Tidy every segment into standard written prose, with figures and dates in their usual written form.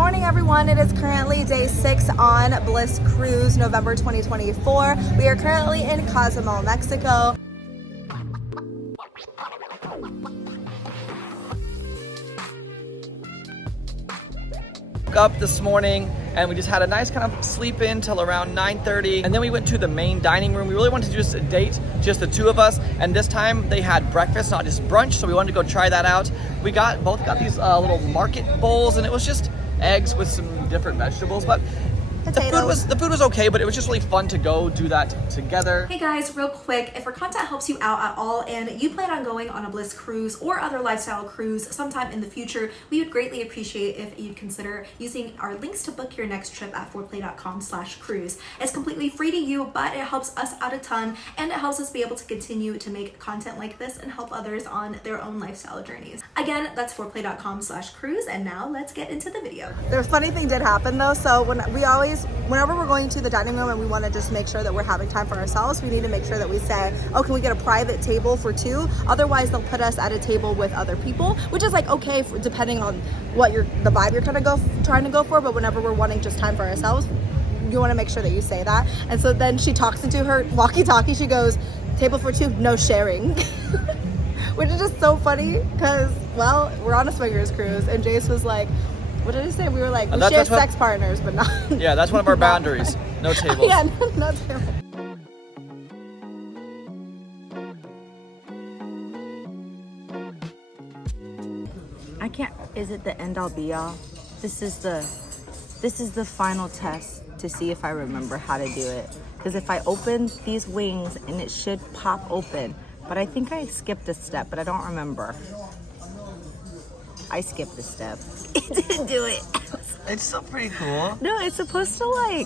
morning, everyone. It is currently day 6 on Bliss Cruise November 2024. We are currently in Cozumel, Mexico. Woke up this morning and we just had a nice kind of sleep in till around 9:30, and then we went to the main dining room. We really wanted to just a date, just the two of us, and this time they had breakfast, not just brunch, so we wanted to go try that out. We both got these little market bowls, and it was just eggs with some different vegetables, but the food was okay, but it was just really fun to go do that together. Hey guys, real quick, if our content helps you out at all and you plan on going on a Bliss cruise or other lifestyle cruise sometime in the future, we would greatly appreciate if you'd consider using our links to book your next trip at foreplay.com/cruise. It's completely free to you, but it helps us out a ton and it helps us be able to continue to make content like this and help others on their own lifestyle journeys. Again, that's foreplay.com/cruise, and now let's get into the video. The funny thing did happen though, so whenever we're going to the dining room and we want to just make sure that we're having time for ourselves, we need to make sure that we say, oh, can we get a private table for two? Otherwise they'll put us at a table with other people, which is like okay depending on what the vibe you're trying to go for, but whenever we're wanting just time for ourselves, you want to make sure that you say that. And so then she talks into her walkie-talkie, she goes, table for two, no sharing. Which is just so funny because, well, we're on a swingers cruise and Jace was like, what did he say? We were like, we share sex partners, but not. Yeah, that's one of our boundaries. No tables. Yeah, no tables. I can't. Is it the end all be all? This is the final test to see if I remember how to do it. Because if I open these wings and it should pop open, but I think I skipped a step, but I don't remember. I skipped a step. It didn't do it. It's still pretty cool. No, it's supposed to I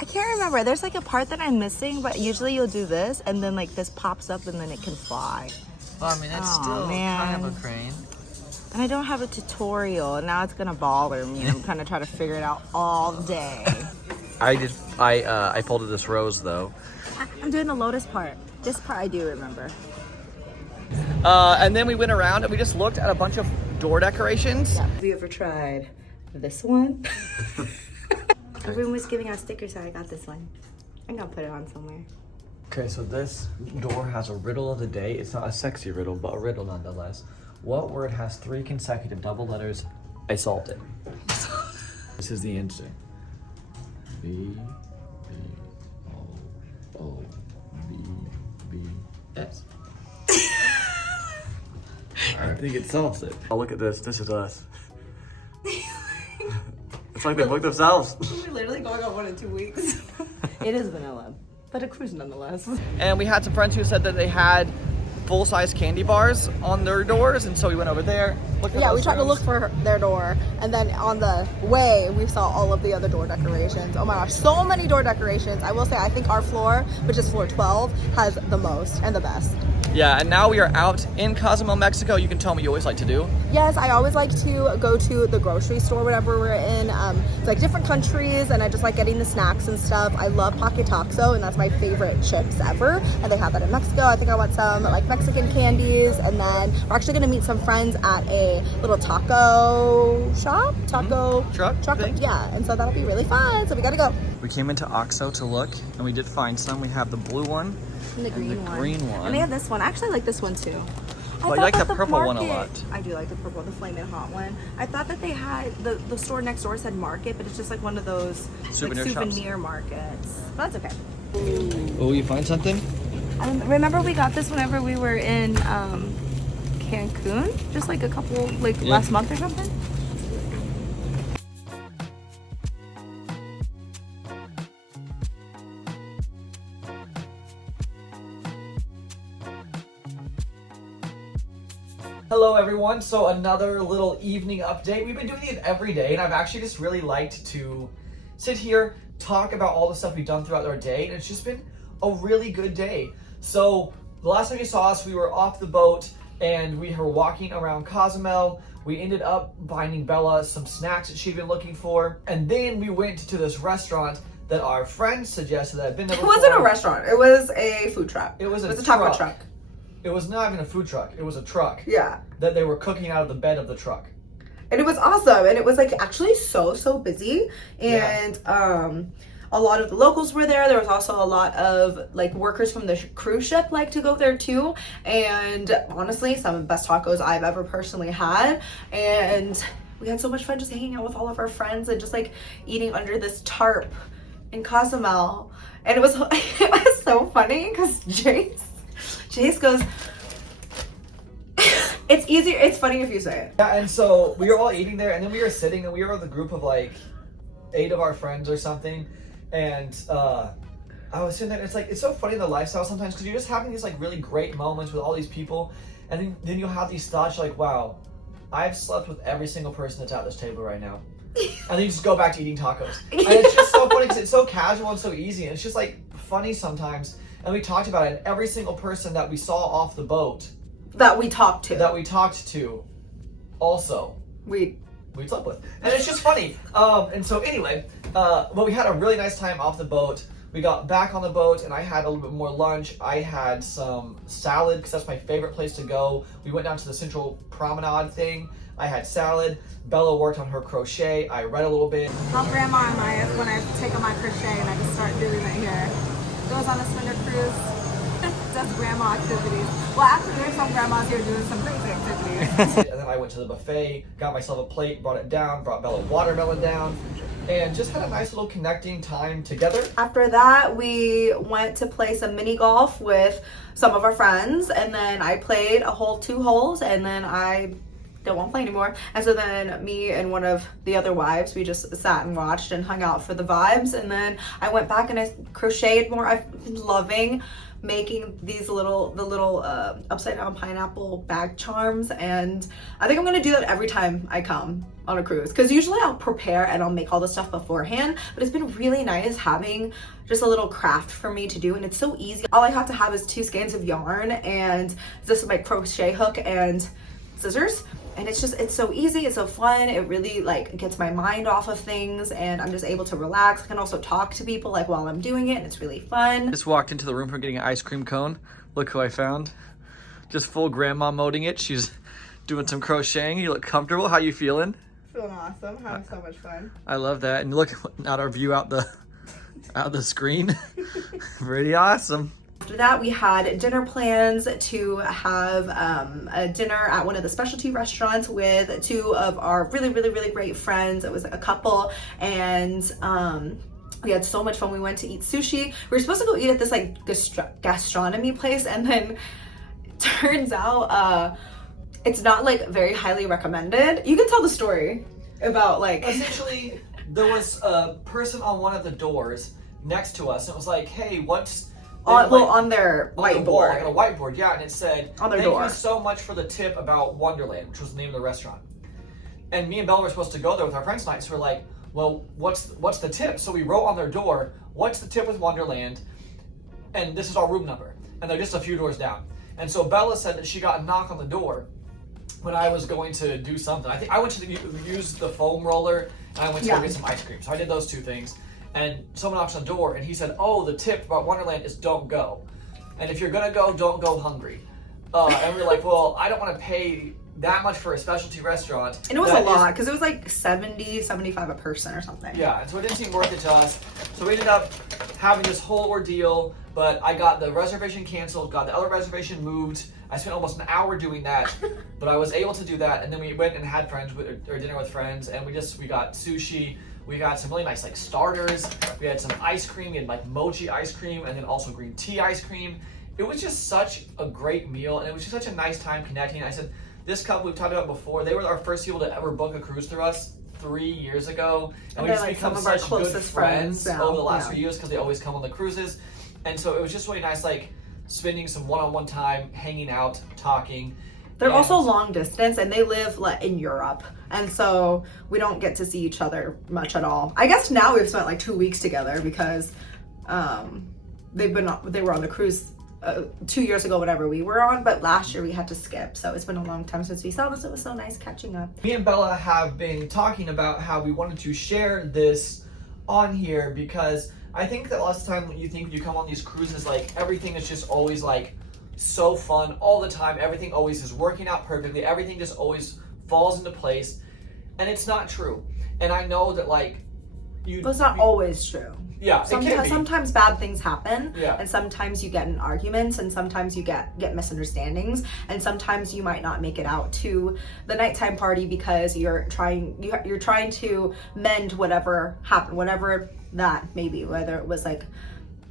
can't remember. There's like a part that I'm missing, but usually you'll do this and then like this pops up and then it can fly. Well, I mean, it's still kind of a crane. And I don't have a tutorial, and now it's gonna bother me. I'm gonna try to figure it out all day. I folded this rose though. I'm doing the lotus part. This part I do remember. And then we went around and we just looked at a bunch of door decorations. Yeah. Have you ever tried this one? Everyone was giving out stickers, so I got this one. I'm gonna put it on somewhere. Okay, so this door has a riddle of the day. It's not a sexy riddle, but a riddle nonetheless. What word has 3 consecutive double letters? I solved it. This is the answer. B, B, O, O, B, B, S. I think it solves it. Oh, look at this. This is us. It's like they booked themselves. We're literally going on 1 in 2 weeks. It is vanilla, but a cruise nonetheless. And we had some friends who said that they had full-size candy bars on their doors, and so we went over there. Yeah, we tried to look for their door, and then on the way we saw all of the other door decorations. Oh my gosh, so many door decorations. I will say, I think our floor, which is floor 12, has the most and the best. Yeah, and now we are out in Cozumel, Mexico. You can tell me what you always like to do. Yes, I always like to go to the grocery store whenever we're in it's like different countries, and I just like getting the snacks and stuff. I love paquetaxo, and that's my favorite chips ever, and they have that in Mexico. I think I want some like Mexican candies, and then we're actually gonna meet some friends at a little taco shop, truck thing? Yeah, and so that'll be really fun, so we gotta go. We came into Oxo to look, and we did find some. We have the blue one And the green one. And they have this one. I actually like this one too. But I like the purple one a lot. I do like the purple, the flaming hot one. I thought that they had, the store next door said market, but it's just like one of those souvenir markets. But that's okay. Oh, you find something? Remember we got this whenever we were in Cancun? Just like a couple, last month or something? Hello everyone, so another little evening update. We've been doing these every day, and I've actually just really liked to sit here, talk about all the stuff we've done throughout our day, and it's just been a really good day. So the last time you saw us, we were off the boat and we were walking around Cozumel. We ended up finding Bella some snacks that she'd been looking for, and then we went to this restaurant that our friends suggested that I've been there before. It wasn't a restaurant, it was a food truck. It was a taco truck. It was not even a food truck, it was a truck. Yeah. That they were cooking out of the bed of the truck. And it was awesome. And it was like actually so busy. And a lot of the locals were there. There was also a lot of like workers from the cruise ship like to go there too. And honestly, some of the best tacos I've ever personally had. And we had so much fun just hanging out with all of our friends and just like eating under this tarp in Cozumel. And it was so funny because Jace goes, it's easier, it's funny if you say it. Yeah, and so we were all eating there, and then we were sitting, and we were with a group of like 8 of our friends or something. And I was sitting there, and it's like, it's so funny in the lifestyle sometimes because you're just having these like really great moments with all these people, and then you'll have these thoughts, you're like, wow, I've slept with every single person that's at this table right now. And then you just go back to eating tacos. And it's just so funny because it's so casual and so easy, and it's just like funny sometimes. And we talked about it, and every single person that we saw off the boat That we talked to also we slept with, and it's just funny. And so anyway, but we had a really nice time off the boat. We got back on the boat, and I had a little bit more lunch. I had some salad because that's my favorite place to go. We went down to the Central Promenade thing. I had salad. Bella worked on her crochet. I read a little bit. How grandma am I when I take on my crochet and I just start doing it here? Goes on a swinger cruise. Does grandma activities. Well, actually, there's some grandmas here doing some crazy activities. And then I went to the buffet, got myself a plate, brought it down, brought Bella watermelon down, and just had a nice little connecting time together. After that, we went to play some mini golf with some of our friends, and then I played a whole 2 holes, and then I don't want to play anymore. And so then me and one of the other wives, we just sat and watched and hung out for the vibes. And then I went back and I crocheted more. I've been loving making these little upside down pineapple bag charms, and I think I'm gonna do that every time I come on a cruise, because usually I'll prepare and I'll make all the stuff beforehand, but it's been really nice having just a little craft for me to do, and it's so easy. All I have to have is 2 skeins of yarn, and this is my crochet hook and scissors. And it's so easy, it's so fun. It really like gets my mind off of things, and I'm just able to relax. I can also talk to people like while I'm doing it, and it's really fun. Just walked into the room for getting an ice cream cone. Look who I found. Just full grandma moding it. She's doing some crocheting. You look comfortable. How you feeling? Feeling awesome, having so much fun. I love that. And look at our view out the screen. Pretty awesome. After that, we had dinner plans to have a dinner at one of the specialty restaurants with 2 of our really great friends. It was a couple, and we had so much fun. We went to eat sushi. We were supposed to go eat at this like gastronomy place, and then it turns out it's not like very highly recommended. You can tell the story about like Essentially, there was a person on one of the doors next to us, and it was like, hey, what's on their on the wall, whiteboard. like on a whiteboard, yeah, and it said, On their thank door. you so much for the tip about Wonderland, which was the name of the restaurant. And me and Bella were supposed to go there with our friends tonight, so we're like, well, what's the tip? So we wrote on their door, what's the tip with Wonderland? And this is our room number. And they're just a few doors down. And so Bella said that she got a knock on the door when I was going to do something. I think I went to use the foam roller, and I went to go get some ice cream. So I did those 2 things. And someone knocks on the door, and he said, oh, the tip about Wonderland is don't go. And if you're gonna go, don't go hungry. And we were like, well, I don't want to pay that much for a specialty restaurant. And it was a lot, because it was like 70, 75 a person or something. Yeah, and so it didn't seem worth it to us. So we ended up having this whole ordeal, but I got the reservation canceled, got the other reservation moved. I spent almost an hour doing that, but I was able to do that. And then we went and had dinner with friends, and we got sushi. We got some really nice like starters. We had some ice cream. We had like mochi ice cream, and then also green tea ice cream. It was just such a great meal, and it was just such a nice time connecting. I said, this couple we've talked about before, they were our first people to ever book a cruise through us 3 years ago, and we just like become some of our such good closest friends now. over the last few years because they always come on the cruises. And so it was just really nice, like spending some one-on-one time, hanging out, talking. They're also long distance, and they live in Europe, and so we don't get to see each other much at all. I guess now we've spent like 2 weeks together because they were on the cruise 2 years ago, whatever we were on, but last year we had to skip, so it's been a long time since we saw this. It was so nice catching up. Me and Bella have been talking about how we wanted to share this on here because I think that lots of time when you come on these cruises, like everything is just always like so fun all the time. Everything always is working out perfectly. Everything just always falls into place. And it's not true. And I know that like But it's not always true. Yeah, it can be. Sometimes bad things happen, Yeah. and sometimes you get in arguments, and sometimes you get misunderstandings, and sometimes you might not make it out to the nighttime party because you're trying to mend whatever happened, whatever that may be, whether it was like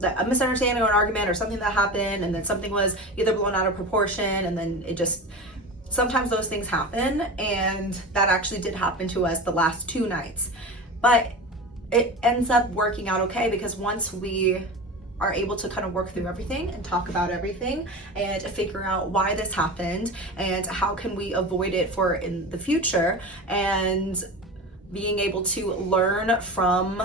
a misunderstanding or an argument or something that happened, and then something was either blown out of proportion, and then it just, sometimes those things happen, and that actually did happen to us the last 2 nights. But it ends up working out okay, because once we are able to kind of work through everything and talk about everything and figure out why this happened and how can we avoid it for in the future, and being able to learn from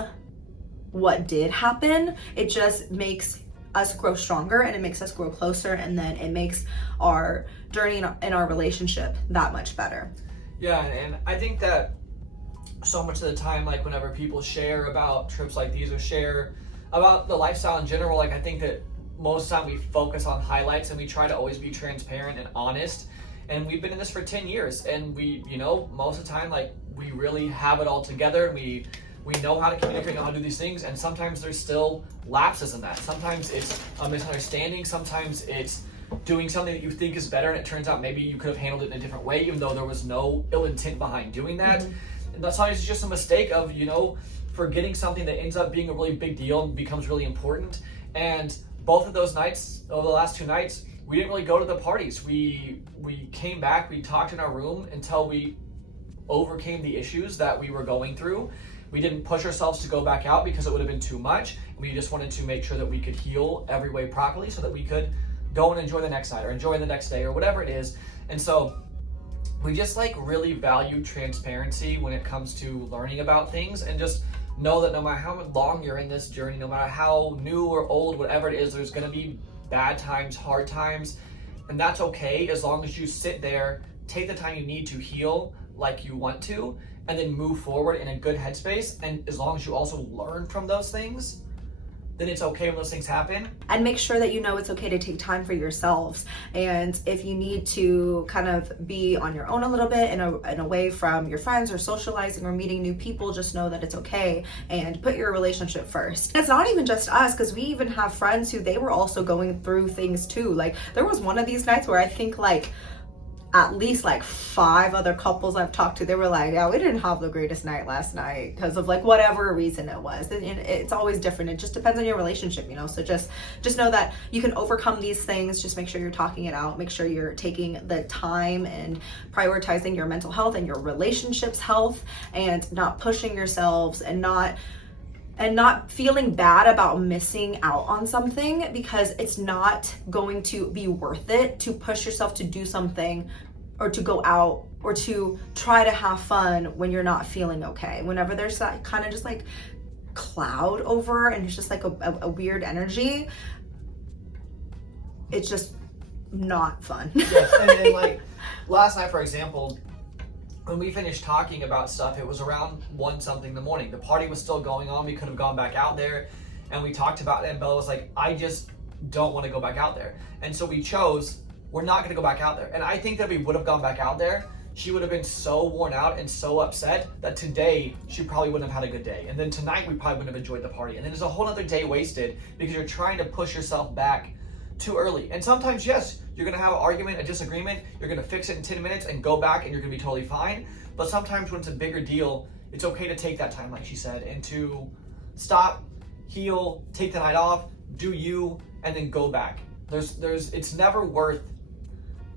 what did happen, it just makes us grow stronger, and it makes us grow closer, and then it makes our journey in our relationship that much better. Yeah, and I think that so much of the time, like whenever people share about trips like these or share about the lifestyle in general, like I think that most of the time we focus on highlights and we try to always be transparent and honest. And we've been in this for 10 years, and we, you know, most of the time, like we really have it all together. We know how to communicate and how to do these things, and sometimes there's still lapses in that. Sometimes it's a misunderstanding, sometimes it's doing something that you think is better and it turns out maybe you could have handled it in a different way, even though there was no ill intent behind doing that. And that's sometimes it's just a mistake of, you know, forgetting something that ends up being a really big deal and becomes really important. And both of those nights, over the last 2 nights, we didn't really go to the parties. We came back, we talked in our room until we overcame the issues that we were going through. We didn't push ourselves to go back out because it would have been too much. We just wanted to make sure that we could heal every way properly so that we could go and enjoy the next night or enjoy the next day or whatever it is. And so we just like really value transparency when it comes to learning about things, and just know that no matter how long you're in this journey, no matter how new or old, whatever it is, there's going to be bad times, hard times, and that's okay as long as you sit there, take the time you need to heal like you want to, and then move forward in a good headspace. And as long as you also learn from those things, then it's okay when those things happen. And make sure that you know it's okay to take time for yourselves. And if you need to kind of be on your own a little bit and away from your friends or socializing or meeting new people, just know that it's okay, and put your relationship first. It's not even just us, because we even have friends who they were also going through things too. Like there was one of these nights where I think like at least like 5 other couples I've talked to, they were like, yeah, we didn't have the greatest night last night because of like whatever reason it was. And it's always different. It just depends on your relationship, you know? So just know that you can overcome these things. Just make sure you're talking it out. Make sure you're taking the time and prioritizing your mental health and your relationships health, and not pushing yourselves, and not feeling bad about missing out on something, because it's not going to be worth it to push yourself to do something or to go out or to try to have fun when you're not feeling okay. Whenever there's that kind of just like cloud over and it's just like a weird energy, it's just not fun. Yes, and then like last night, for example, when we finished talking about stuff, it was around 1 something in the morning. The party was still going on. We could have gone back out there, and we talked about it, and Bella was like, I just don't want to go back out there. And so we chose, we're not going to go back out there. And I think that we would have gone back out there, she would have been so worn out and so upset that today she probably wouldn't have had a good day. And then tonight we probably wouldn't have enjoyed the party. And then there's a whole other day wasted because you're trying to push yourself back too early. And sometimes, yes, you're gonna have an argument, a disagreement, you're gonna fix it in 10 minutes and go back and you're gonna be totally fine. But sometimes when it's a bigger deal, it's okay to take that time, like she said, and to stop, heal, take the night off, do you, and then go back. It's never worth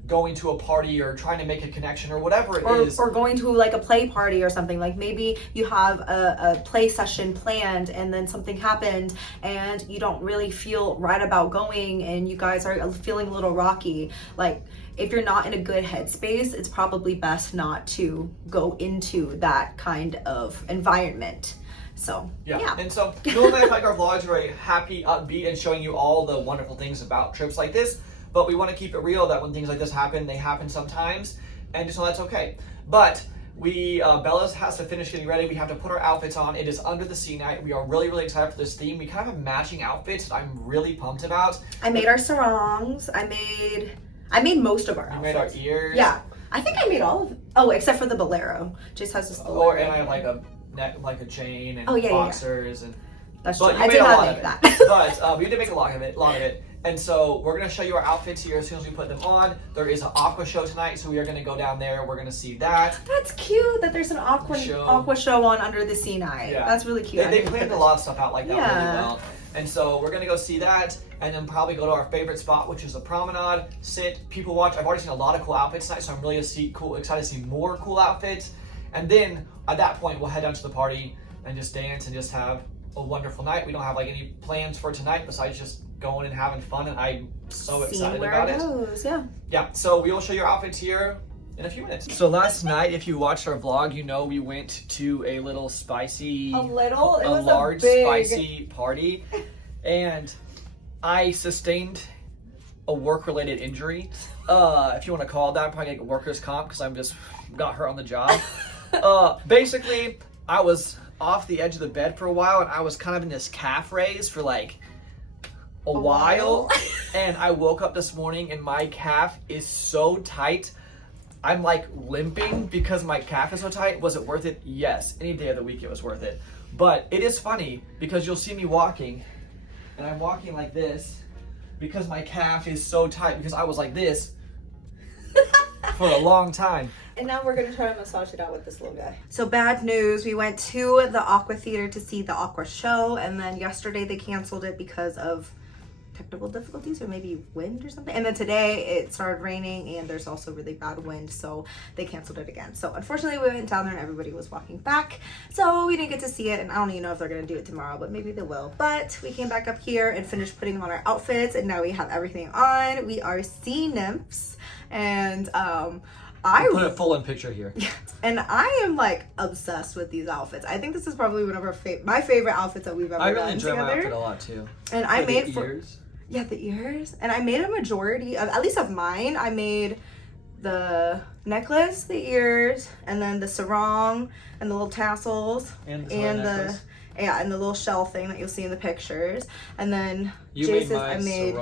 going to a party or trying to make a connection or whatever it is. Or going to like a play party or something. Like maybe you have a play session planned and then something happened and you don't really feel right about going and you guys are feeling a little rocky. Like if you're not in a good headspace, it's probably best not to go into that kind of environment. So, yeah. And so, normally like our vlogs are very happy, upbeat, and showing you all the wonderful things about trips like this. But we want to keep it real that when things like this happen, they happen sometimes, and just know that's okay. But Bella's has to finish getting ready. We have to put our outfits on. It is under the sea night. We are really, really excited for this theme. We kind of have matching outfits that I'm really pumped about. I made our sarongs. I made most of our outfits. You made our ears. Yeah. I think I made all of it. Oh, except for the bolero. Jace has this bolero. Or and I have like a neck, like a chain and boxers and. That's true. But you I made did a not lot make of that. it. But we did make a lot of it. And so we're gonna show you our outfits here as soon as we put them on. There is an aqua show tonight, so we are gonna go down there. We're gonna see that. That's cute that there's an aqua show on under the sea night. Yeah. That's really cute. They planned a lot of stuff out like that really well. And so we're gonna go see that, and then probably go to our favorite spot, which is the promenade. Sit, people watch. I've already seen a lot of cool outfits tonight, so I'm really excited to see more cool outfits. And then at that point, we'll head down to the party and just dance and just have a wonderful night. We don't have like any plans for tonight besides just going and having fun, and I'm so excited about it. Yeah, so we will show you our outfits here in a few minutes. So last night, if you watched our vlog, you know we went to a little spicy, a large spicy party, and I sustained a work-related injury. If you want to call it that, probably like workers' comp, because I'm just got hurt on the job. Basically, I was off the edge of the bed for a while, and I was kind of in this calf raise for like a while. And I woke up this morning and my calf is so tight. I'm like limping because my calf is so tight. Was it worth it? Yes. Any day of the week it was worth it. But it is funny because you'll see me walking and I'm walking like this because my calf is so tight because I was like this for a long time. And now we're gonna try to massage it out with this little guy. So bad news, we went to the Aqua Theater to see the Aqua show, and then yesterday they canceled it because of technical difficulties or maybe wind or something. And then today it started raining and there's also really bad wind, so they canceled it again. So unfortunately we went down there and everybody was walking back, so we didn't get to see it, and I don't even know if they're gonna do it tomorrow, but maybe they will. But we came back up here and finished putting on our outfits, and now we have everything on. We are sea nymphs, and I put a full in picture here. And I am like obsessed with these outfits. I think this is probably one of our my favorite outfits that we've ever done together. I really enjoy my outfit a lot too. And I made the ears. Yeah, the ears. And I made a majority of, at least of mine, I made the necklace, the ears, and then the sarong and the little tassels and the little shell thing that you'll see in the pictures. And then JASE'S, I made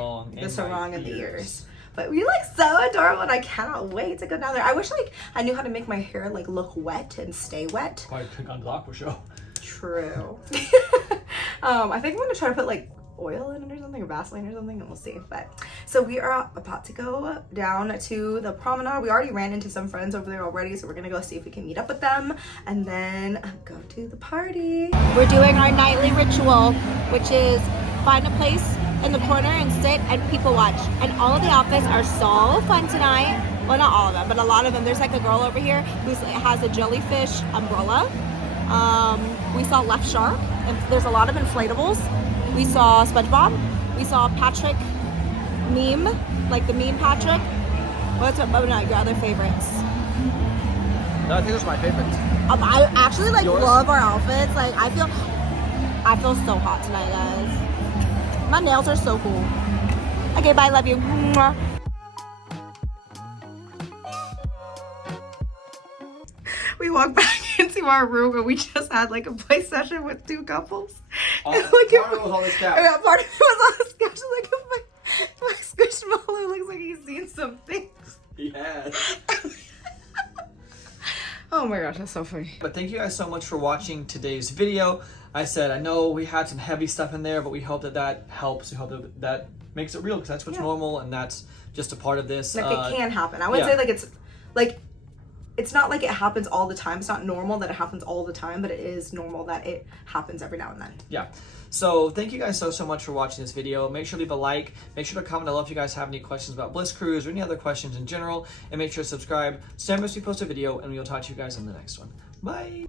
the sarong and the ears. But we look so adorable, and I cannot wait to go down there. I wish like I knew how to make my hair like look wet and stay wet. Probably click on the Aqua show. True. I think I'm gonna try to put like oil in it or something, or Vaseline or something, and we'll see. But so we are about to go down to the promenade. We already ran into some friends over there already, so we're gonna go see if we can meet up with them and then go to the party. We're doing our nightly ritual, which is find a place in the corner and sit and people watch. And all of the outfits are so fun tonight. Well, not all of them, but a lot of them. There's like a girl over here who has a jellyfish umbrella. We saw Left Shark, and there's a lot of inflatables. We saw SpongeBob. We saw Patrick meme, like the meme Patrick. What's your other favorites? No, I think those are my favorites. I actually like Yours? love our outfits. Like I feel so hot tonight, guys. My nails are so cool. Okay, bye, love you. Mwah. We walked back into our room and we just had like a play session with two couples. Part of it was on this couch. Yeah, part of it was on this couch. Like my squishmallow looks like he's seen some things. He has. Oh my gosh, that's so funny. But thank you guys so much for watching today's video. I know we had some heavy stuff in there, but we hope that helps. We hope that makes it real, because that's what's normal, and that's just a part of this. Like it can happen. I wouldn't say it's not like it happens all the time. It's not normal that it happens all the time, but it is normal that it happens every now and then. Yeah. So thank you guys so much for watching this video. Make sure to leave a like. Make sure to comment below if you guys have any questions about Bliss Cruise or any other questions in general. And make sure to subscribe. Stand by as we post a video, and we will talk to you guys in the next one. Bye.